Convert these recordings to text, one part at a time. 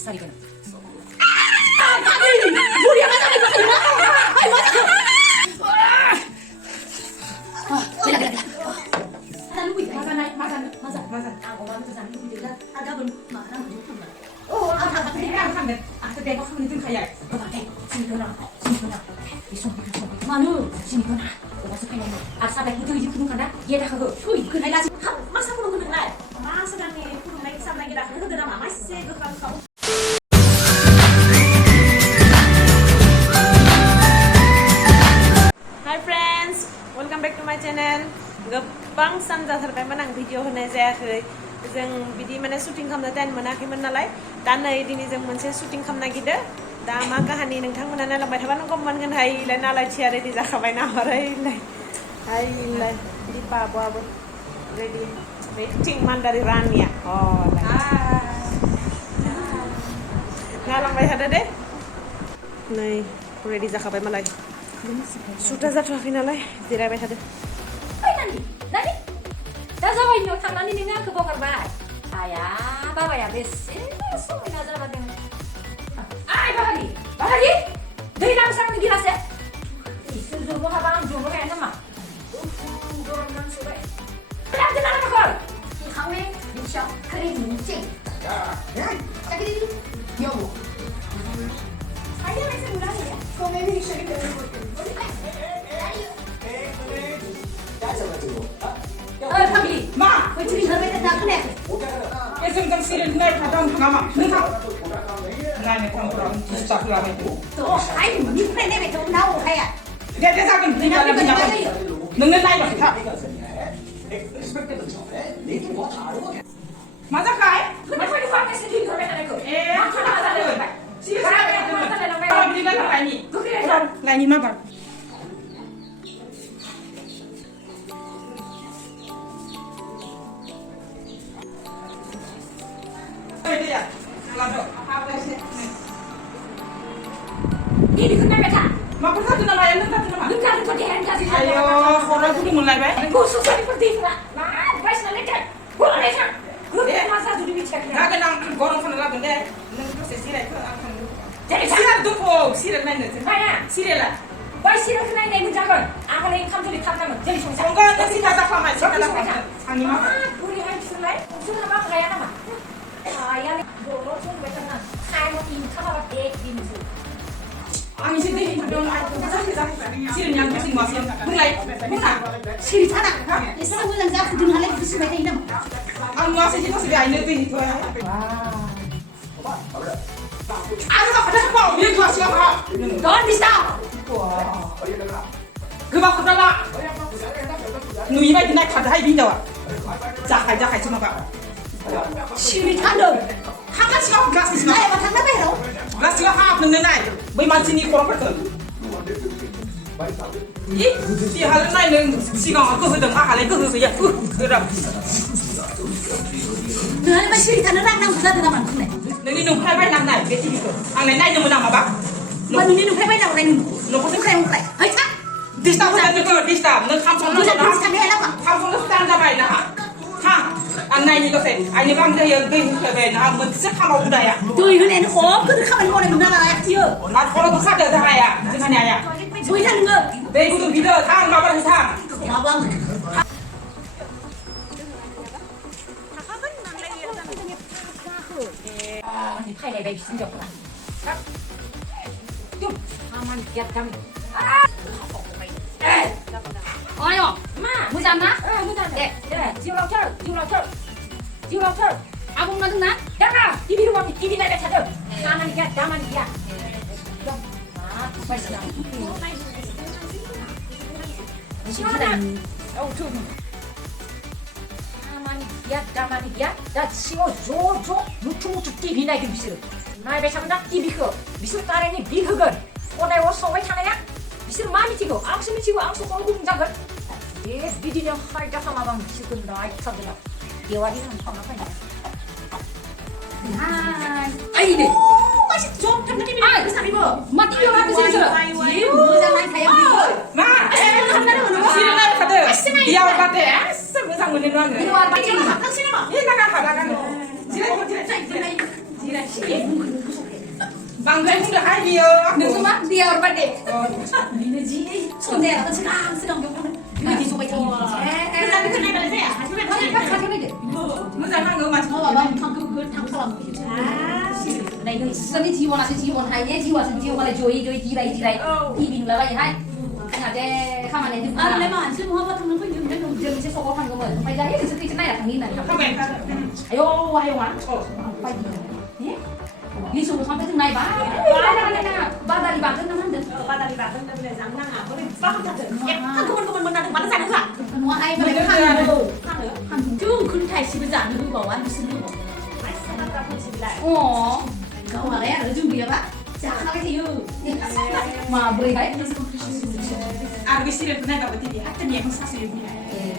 살이거든. 우리 맞아. Hi friends, welcome back to my channel. गोबां सान जाथारबायमोन आं भिडिअ होनाय जायाखै जों बिदि माने शुटिं खालामनो टाइम मोनाखैमोन नालाय दा नै दिनै जों मोनसे शुटिं खालामनो नागिरदों दा मा काहानि नोंथांमोना नायलांबाय थाबा नोंखौ मोनगोन हायलाय नालायथिया रेडि जाखाबाय ना हरैलाय हायलाय दिपा आब'आबो रेडि वेटिं मान्दारि रानिया नायलांबाय थादो दे नै रेडि जाखाबाय मालाय शुटा जाथ'वाखै नालाय जिरायबाय थादो Nani? दा जाबायनो थांनानै नोङो आंखौ बावगारबाय आया बाबाया बेसे समायना जामारदों आइ बाबारि दै लांसांनो गिलासे इसोर ज'बो हाबा आं ज'बो हाया नामा गरम नांसोबाय लांदो नामा नखर खावने बिशाव खरे मुंचे जागिरि यौ आया ऐसे बुला है कोमे भी रिक्शा के मा बैठि घर में दा खोने एजों जों सिरियल नाय थादों नामा नोंहा नायनो थांब्रा जाखलाबाय तो आइ निफ्राय नायबाय दं ना अहाया दे जागोन नोंनो नायबाय था मा जाखाय खोनाफैनो फारमासि दिन घरबाय थानायखौ ए खोना जादों सिरियल लायनि लायनि मा बार Ini kenapa tak? Makan satu nama ya, satu nama. Enggak ada kodean kasih saya. Ayo, orang itu mulai baik. Khusus seperti itu lah. Nah, guys nanti kan, boleh kan? Gue masa sudah bicara. Nak kenang gorong sana lah benda. Nanti proses sirai tu akan. Jadi Sirai tu kok, sirai mana? Mana? Sirai lah. Guys sih kena ini menjaga. Aku lagi kamu jadi tak kamu. Jadi susah. Enggak, nanti kita sama, kita sama. Ani mah. Boleh hari selai. Sudah apa kaya nama? Ayah ni gorong tu betul kan. Saya mau ini kalau dek di musuh. Ani sedih dong, sirai yang mesti masuk. Mulai, mana? Siri sana. Itu aku yang jauh dengan hal itu semua ini nama. Ani masih kita sudah ini tu itu ya. Aku tak pernah kau, dia kelas siapa? Don't disturb. Kebab kedala. Nui baik naik kada hai binda wa. Jakai cuma pak. Siri sana. Hangat siapa gelas ni siapa? Ayah macam apa ya? Gelas siapa hak mengenai? Bayi macam ni korang betul. Ih, si hal lain yang siang aku sedang hal itu saja. Geram. Nah, macam siri sana nak nak buat apa mana? Nanti nung hai baik nak naik, beti itu. Ang lain yang mana apa? Mana ni nukai mana orang ni? Nung kau Nukai nukai. Hai tak? disturb kan juga disturb. Nung kamu Lu jangan disturb dia lah. kamu stand apa ini? Ha? Ang lain itu saya. Ini bang dia yang gay sebab nah, mesti kamu budaya. Tu ini ni kau kamu mana mana lah dia. Mat kalau tu kada dah ya, jangan ya. Boleh kan enggak? Dari itu video thang apa thang? Abang. Ni pai lai bai sin jok lah. Yuk, aman kiat kami. Ayo, ma, muzam na? Muzam. Jiu lau chur. Abang ngadung na? Jangan. TV rumah TV lai bai chadar. Daman kiat. Ah, pai sedang. Daman kiat. Dah siapa jo mutu TV naik bisir. Naik besar nak TV ke? Bisir tarik ni big kan? Orang yang sawai tanah ya? Bisir mami tigo, aku sih tigo, aku kau gum jaga. Bidi ni hari dah sama bang bisir tu naik sahaja. Dia wajib nampak apa ni? Hai, ay ni. Masih jom macam ni. Ay, besar ibu. Mati dia apa sih bisir? Ibu jangan kayak gitu. Ma, sini nak kada. Dia kata, semua ni orang. Di luar baca nak sini mah. Ini nak kada kan? Sini. आंलाय बुंदोंहाय बियो नोंसो मा their बादे अ बिनो जि संनाया सिगां सिगां बेयाव बेबायदि जबाय थायो मोजां बेखौ नायबालाय जाया खाथियाव नायदो मोजां नाङो मानसिखौ माबा ओंखामखौ गोथां खालामो नायनो इसोरनि जिबनासो जिबनहाय ने जिउआसो जिउआलाय जयै जयै जिराय जिराय टिभि नुलाबायोहाय जोंहा दे खामानिया जोबा आरोलाय मानसि बहाबा थांनो फैदों जों एसे सकआव थांगौमोन ओमफ्राय जायो नोंसोर एसे नायना थांनि होननानै थाबाय आयौ आयौ मा बायदि बे समाव थांबाय जों नायबा बादालि बाथोन ना मा होनदों बादालि बाथोन होनदों जानो नाङा बोरै बाहामथारदों एफा गुबुन मोननादों मानो जानो होआ नङाहाय बोरै फानो जों खोन्थायसेबो जानो होबावा बिसोरनो गावहालाय आरो जों गैयाबा जाखाबाय थायो माब्रैहाय आरो बे सिरियालखौ नायबाबो टिभि हाथ मेगन सासोयो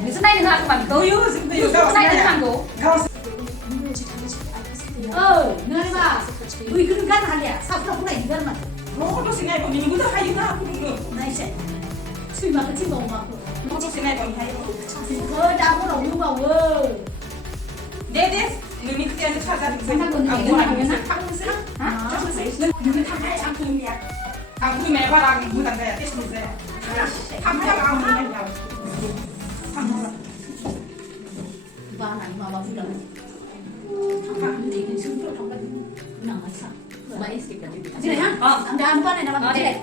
नोंसोर नायनो होआ खोमा बेखौ होयो जों होयो नायनो थांगौ गावसोर नोंबा बैखौनो गारनो हालिया साफ्राखौ नायनो गार माथो न' दसे नायबाव नोंबो हायो ना बुङो नायसै सैमाखौ थिनबावो माखौ न' दसे नायबाव हायो दा हराव होबावो दे नोंनि खोथायानो खाजादों नोंनो थांनाय आं फैनाया बारा आं मोजां जाया टेस्टबो जाया थांनाय आं मोजां बानाय माबा बुंदों थांनानै सोंफ्राव थांबाय नांबाय सा जेरै हा दा बानाय नामा जेरै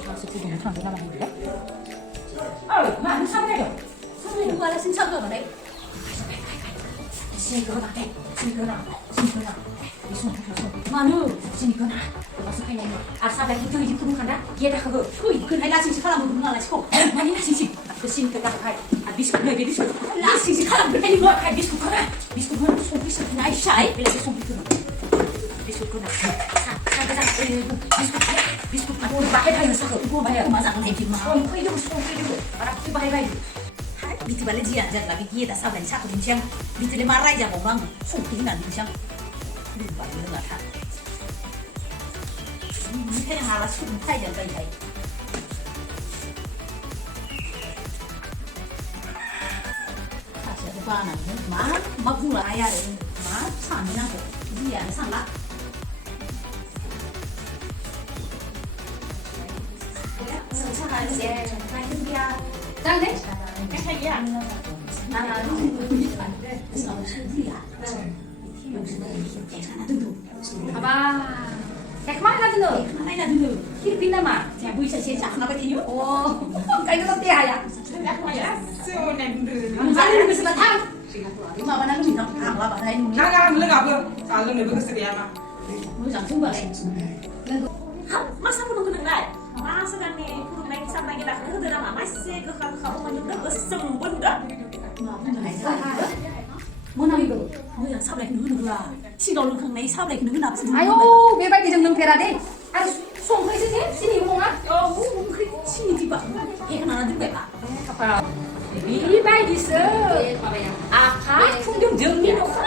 सासे फुदुंनो थांदों नामा होनदों मा नों सामलायदों सामलायदों आलासिनो सामलायबाय मानो सिनिखौना मासो फैनाय आरो साबायखौ दै फुदुंखान्दा गेदाखौबो फैखोनहाय लासिंसो खालामगोन आलासिखौ माने लासिंसि सिनिखौ गारबाय आरो बिस्कुट नै बे बिस्कुट लासिंसि खालामगोन नोङो आखाय बिस्कुटखौ होनो संख्रि सोबनाय फिसाय बेलाय संख्रिखौ बिस्कुटखौ बिस्कुट बाहाय थायो साखौ बाहाय मा जागोन हाय संख्रि दङ बारा बाहायबाय बिदिबालाय जियानो जारला बे गेदा साबायनि साखौ दिन्थियां बिदिलाय मा रायजाबावो आङो संख्रि होनानै दिन्थियां लोंबाबो लोङाथा बेनिखायनो आलासिफोरनो फायजानो जायोहाय सासेयाथ' बानानै मा बुंनो हायो आरो मा सानो नांगौ जियानो सानला जागोन मेथाइ गैया apa kemana dulu kemana dulu kiri nama saya bisa saya cakap apa dia oh kayak gitu dia ya mana lu bisa tahu lima mana lu bisa tahu apa dah ini Nggak apa look ke sedia mah lu jangan coba masa pun nunggu nenggai masa kan nih pun naik sampai kita udah lama masih ke kamu menyudah kesembun dah mana itu yang sabar dulu lah silau lu kang naik sabar dulu kenapa sih ayo bebaik jangan nempera deh harus songkai sih sini ngomong mungkin sini tiba kenapa juga pak apa bebaik di sini akak 풍경 정리 놓고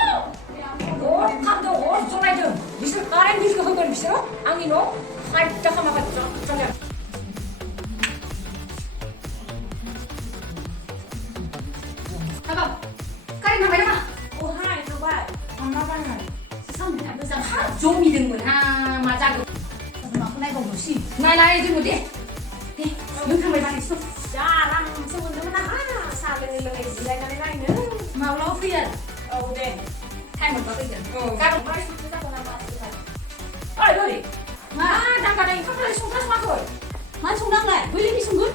감도 어쩌나 좀 미술 까렌 미술 한번 미술 앙이노 살짝 한번 봤죠 저기 잠깐 까렌 한번 해봐 oh hai coba 좀 믿은 거야 맞아 그 막 나이가 뭐시 나이 좀 어디 영상 왜 봤어 jarang sebenarnya saling lain mau lo phiền oh deh thay một cái phiền các bạn nói chúng ta còn làm ơi ơi mà đang cả đây không phải xuống đất mà rồi mà xuống đất này với lý xuống gút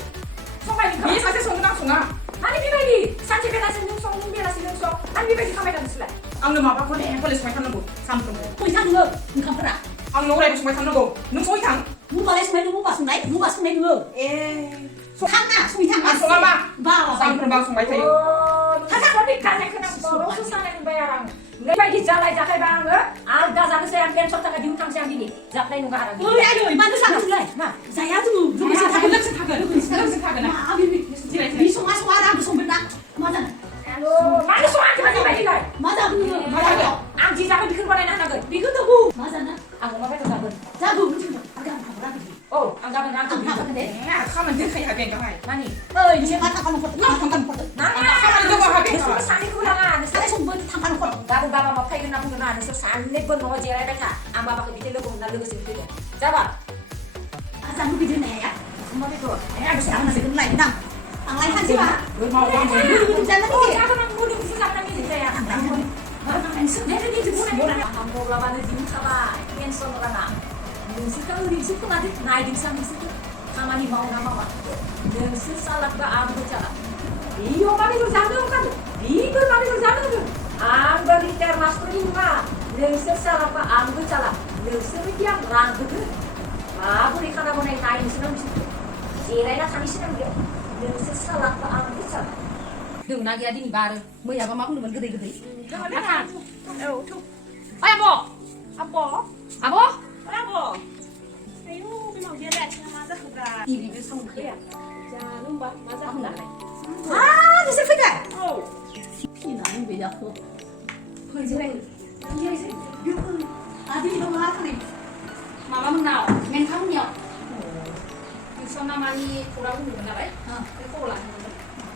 không phải Ini saja songna sunga 아니 비바이디 산책에 나서는 송 비라시는 송 아니 비바이디 카메라 들으래 ang lu apa kau deh boleh semai tangan sampung 뭐 이상 거 감프라 ang lu udah semai tangan nu soi tang 뭐 말해 숨에 누구 봐 숨나이 누구 봐 숨에 누구 탕아 숨이 탕 ang sunga mah 봐 sampung bang semai tayo 하자 거기 가자 그냥 뭐 수산하는 거야랑 비바이디 잘라 자갈 방 알다 자는 사람 벤 쳤다가 diutang siang gini zaplay nunggu arang oh ya ayo mantu sana sulai nah saya tuh bisa kagak nah bisa masuk arang bisa benak mana halo mana soal tiba tiba ini mana bener angji jangan bikin pada anak anak bikin tuh bu mana aku mau pakai sabun sabun agak lagi oh agak deh ya kamu dia kayak habis kau hai mani ini kata kamu foto nah kamu juga habis kau sana kurang ada saya sumber tangan foto baru bapak mau pakai होनना बुंगोन ना नोंसोर सानैबो न'आव जिरायबाय था आं बाबाखौ बिदि लोगो हमना लोगोसे फैगोन जाबाय जानो लुगैदों नाया अमा बेदर आं गोसो आं नायगोन लायगोन आं लायनो थांसैबा जानो लुगैयो जागोन आं मोदोमखौसो जागोन आं मिथिं जाया आं मब्लाबानो दिहुनखाबाय टेनसन नङा नोंसोरखौ ओरैनोसो खोनादों नायदोंसो आं नोंसोरखौ खामानि मावना मावा नोंसोर सालाकबा आंबो चालाक बे अमा बेदर जानो होनखादों बे बोरमा बेदर जानो होदों आंबो रिटायार मास्टारनि नङा नोंसोर सालाकबा आंबो चालाक नोंसोरबायदि आं रां होगोन माबोरै खाना बनाय नायनोसो नां बिसोरखौ जिरायना थानोसो नांगौ नोंसोर सालाकबा आंबो चालाक दोंना गैया दिनै बारो मैयाबा मा बुंदोंमोन गोदै गोदै औ थौ ओइ आब' आब' आब' आब' आयौ बे मावजिया लाखिना मा जाखोब्रा टिभिबो साउन्ड जानो होनबा मा जाखोब्ला नोंसोर फैबाय औ फिनानै बे जाखो जिराय आदिनि दं मा थानाय माबा मोननाव मेनखा मोननियाव टिउसना मानि खौरां बुंदोंमोन नालाय बे खबर लादोंमोन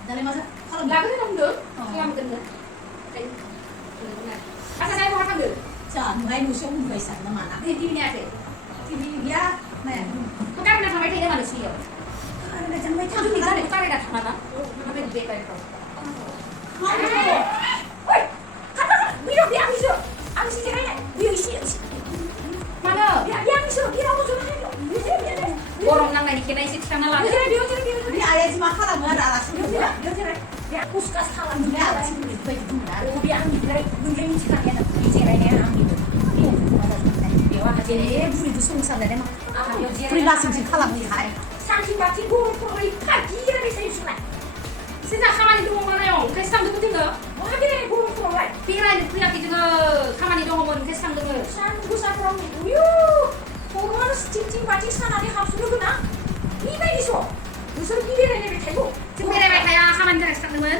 दालाय मा खालामदों लागोन होनदों खालामगोन आसा नाय बहा थांदों जानुहाय न'सेयाव उन्दुबाय सान ना माना टिभि नायाखै टिभि गैया नाया गारिना थांबाय थायो नामा नोंसिनियाव जोंबाय जोंनि थांदों गारिना थाङा ना ओमफ्राय बे गारिफ्राव गरम नांनायनि खेनाय एसे थिखांना लादो बे आइया मा खालामो आरो आलासि कुसकास खालामदों बे आंनिफ्राय नोंलाय मिथिखानाया ना जिरायनाया आंनिबो बेयाव आंहा बे बुरिखौ संसारनाय मा बुरि लासिंसिं खालामहैहाय सानसे बाथि गरमफोराव खाथियानो सायसुनाय जोंना खामानि दङ मानायाव ओंखायसो थांदोंमोन जोङो बहा बेरायनाय गरमफोरावलाय बेरायनो फैयाखै जोङो खामानि दङमोन ओंखायसो थांदोंमोन सान्दुं गोसाफोराव उयु खर'आनो थिं बाथिं सानानै हाबसुनो गोनां बेबायदिस' नोंसोर बि बेरायलायबाय थायो जों बेरायबाय थाया खामानि थाखायसो थांदोंमोन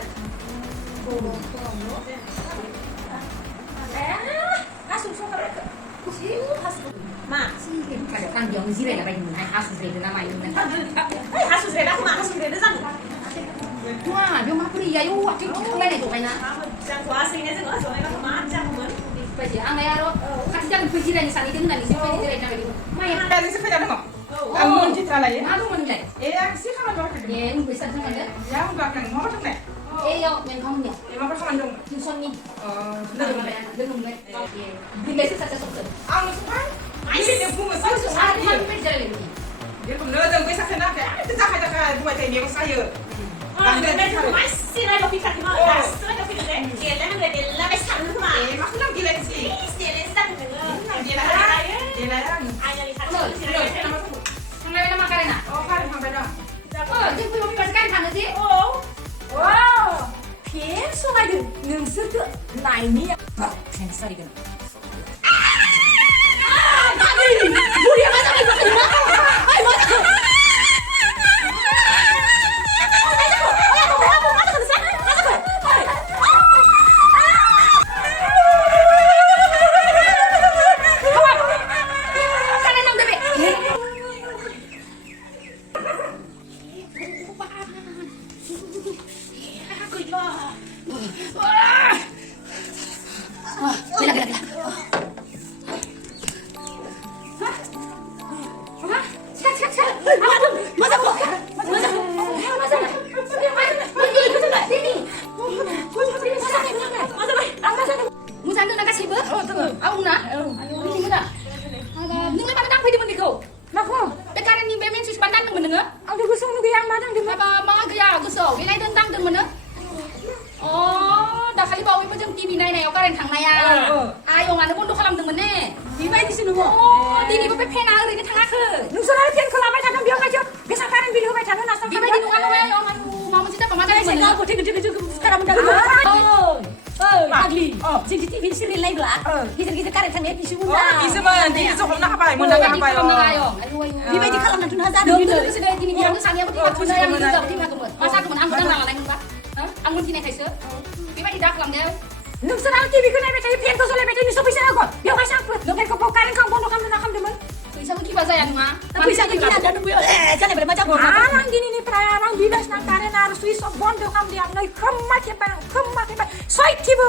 हासुं संखाबाय मा आं बेयावनो जिरायलाबायदोंमोनहाय हासुज्रेदो ना मायोमोन हासुज्रेदा खोमा हासुज्रेदा जानो नङा बेयाव माबोरै आयौ आथिं थिखांलायनाय दंहायना जाथ'वासैनो जोङो जनायबाथ' मा जागौमोन बायदि आंलाय आरो खाथि जागोन फै जिरायनो सानैदों होननानैसो फैनो जिरायनो नागिरदों माया दानिसो फैना दङ आं मोनथिथ्रा लायो मा दंमोन नोंलाय ए आं एसे खामानि मावखादों ए उनबै सानजों मोनदों या होनब्ला आं माबा थांनाय ए याव मेनखामनिया ए माबा खामानि दं टिउसननि लोगो मोनबाय लोगो मोनबाय बिलाइसो सासे सबसो आंनो संबाय आइनो बुङो सानसे आरो मा सानसे बेबायदि जालायलायदों बेखौनो जों बैसागो नाखै आरो जाखाय जाखाय बुंबाय थायो मेगन सायो masih ada pikat di mana? Sudah pikat deh. Dia lah besan tu mah. Eh, maksudnya gila sih. Dia besan tu. Gila lah. Ayah lihat. Sampai nama Karina. Oh, kan sampai dah. Oh, dia punya pasukan tangan sih. Oh. Wow. Pensu lagi. Nungsu tu naini. Pensu lagi. Tadi. Budi apa sampai tu? Ay, mana? TV नायनायाव current थांनाया आयंआनो बन्द खालामदोंमोन ने बेबायदिसो नङो दिनैबो बे फेना ओरैनो थाङाखै नोंसोर आरो फेनखौ लाबाय थागोन बेयाव माथो बेसा कारेन्ट बिल होबाय थानो नासा बेबायदि नङा नङा आयं माबा मोनसे दाबा मा जाबाय नोङो गथे गथे गथे बुखारामोन दा आगलि जोंदि टिभि सिरियल नायब्ला गेजेर गेजेर कारेन्ट थांनाया बिसोमोन ना बिसोमोन दिनैसो हमनो हाबाय मोननो हाबाय बेबायदि खालामनाथ' ना जादों दिनै बेयावनो सानैयाबो थैमागौमोन मा जागौमोन आंबो नांना लानायमोनबा आं मोनथिनायखायसो बेबायदि दा खालामनाया नोंसोर आरो टिभिखौ नायबाय थायो फेनखौ सलायबाय थायो नोंसोर फैसा होगोन बेवहायसो आं फेनखौ कारेन्टखौ बन्द खालामदों ना खालामदोंमोन फैसाखौ किबा जाया नङा फैसाखौ गिना जादों जानायबाय मा जागोन आं दिनैनिफ्राय आं बिबासना कारेन्ट आरो सुइच अफ बन्द खालामदों आं नै खोमा खेबबाय सयथिबो